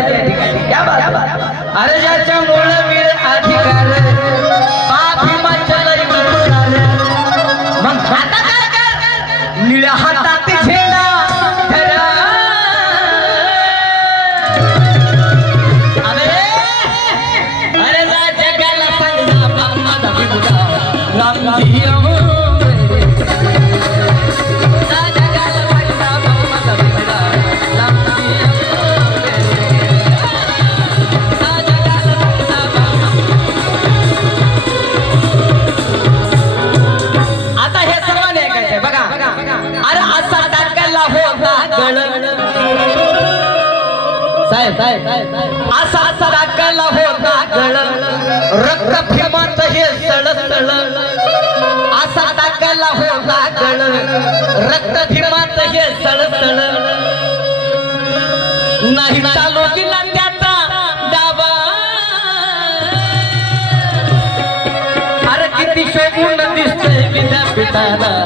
क्या बात अरे ज्याच्या मूळ वीर अधिकार हिमाचल मग आता काय कर निळ्या हातात झेंडा धरा अरे जा जगाला सांगा माझा बिबुडा रामजी असा टाकायला होता गळ रक्त भीमाच हे सळसळ असा टाकायला होता गळ रक्त भीमाच हे सळसळ नाही चालू दिला त्याचा डाबा अरे किती शोभून दिसतंय विद्यापीठाला